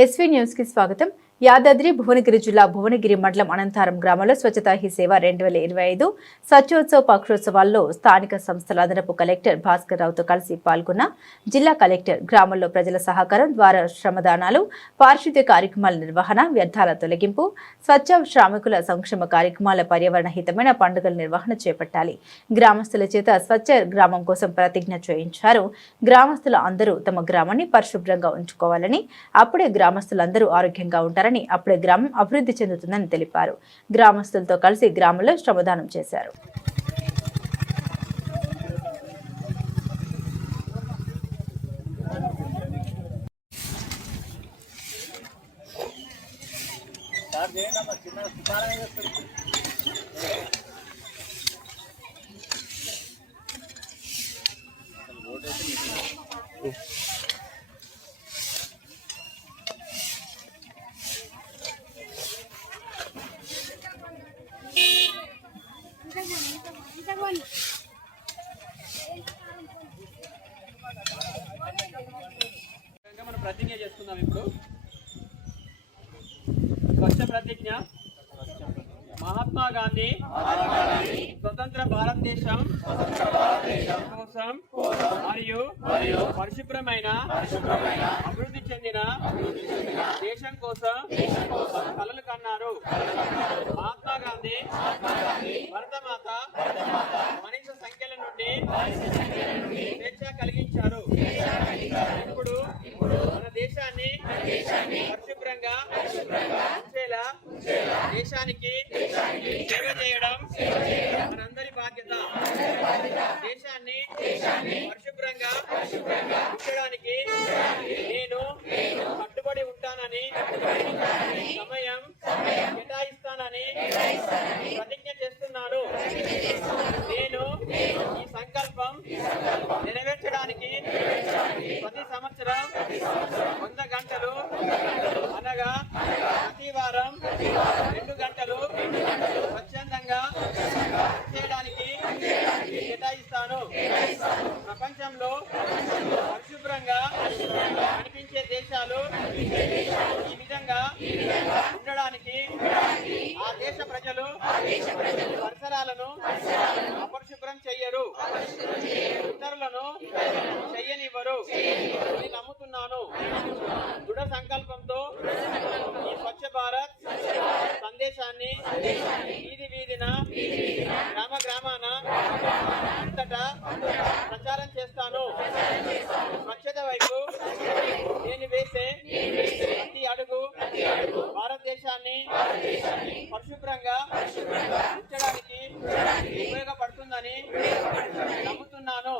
SV news కి స్వాగతం. యాదాద్రి భువనగిరి జిల్లా భువనగిరి మండలం అనంతారం గ్రామంలో స్వచ్ఛతా హీ సేవ 2025 స్వచ్ఛోత్సవ పక్షోత్సవాల్లో స్థానిక సంస్థల అదనపు కలెక్టర్ భాస్కర్ రావుతో కలిసి పాల్గొన్న జిల్లా కలెక్టర్ గ్రామంలో ప్రజల సహకారం ద్వారా శ్రమదానాలు, పారిశుద్ధ్య కార్యక్రమాల నిర్వహణ, వ్యర్థాల తొలగింపు, స్వచ్ఛ శ్రామికుల సంక్షేమ కార్యక్రమాల పర్యావరణ హితమైన పండుగల నిర్వహణ చేపట్టాలి. గ్రామస్తుల చేత స్వచ్ఛ గ్రామం కోసం ప్రతిజ్ఞ చేయించారు. గ్రామస్తులు అందరూ తమ గ్రామాన్ని పరిశుభ్రంగా ఉంచుకోవాలని, అప్పుడే గ్రామస్తులందరూ ఆరోగ్యంగా ఉంటారని, అప్పుడే గ్రామం అభివృద్ధి చెందుతుందని తెలిపారు. గ్రామస్తులతో కలిసి గ్రామంలో శ్రమదానం చేశారు. మనం ప్రతిజ్ఞ చేసుకుందాం. ఇప్పుడు స్వచ్ఛ ప్రతిజ్ఞ. మహాత్మా గాంధీ స్వతంత్ర భారతదేశం కోసం మరియు పరిశుభ్రమైన అభివృద్ధి చెందిన దేశం కోసం కలలు కన్నారు. మహాత్మా గాంధీ భరతమాత మనిషి సంఖ్యల నుండి స్వేచ్ఛ కలిగించారు. ఇప్పుడు మన దేశాన్ని పరిశుభ్రంగా ఉంచేలా దేశానికి సేవ చేయడం మనందరి బాధ్యత. దేశాన్ని పరిశుభ్రంగా ఉంచడానికి నేను కట్టుబడి ఉంటానని, సమయం కేటాయిస్తానని ప్రతిజ్ఞ చేస్తున్నాను. నేను ఈ సంకల్పం నెరవేర్చడానికి ప్రతి సంవత్సరం 100 గంటలు అనగా ప్రతి వారం 2 గంటలు స్వచ్ఛందంగా చేయడానికి కేటాయిస్తాను. ప్రపంచంలో పరిశుభ్రంగా కనిపించే దేశాలు ఈ విధంగా ఉండడానికి ఆ దేశ ప్రజలు పరిసరాలను అపరిశుభ్రం చెయ్యరు, ఇతరులను చెయ్యనివ్వరు. నేను నమ్ముతున్నాను. దృఢ సంకల్పంతో ఈ స్వచ్ఛ భారత్ సందేశాన్ని వీధి వీధిన, గ్రామ గ్రామాన అంతటా ప్రచారం చేస్తాను. స్వచ్ఛత వైపు నేను వేసే ప్రతి అడుగు భారతదేశాన్ని పరిశుభ్రంగా ఉంచడానికి ఉపయోగపడుతుందని నమ్ముతున్నాను.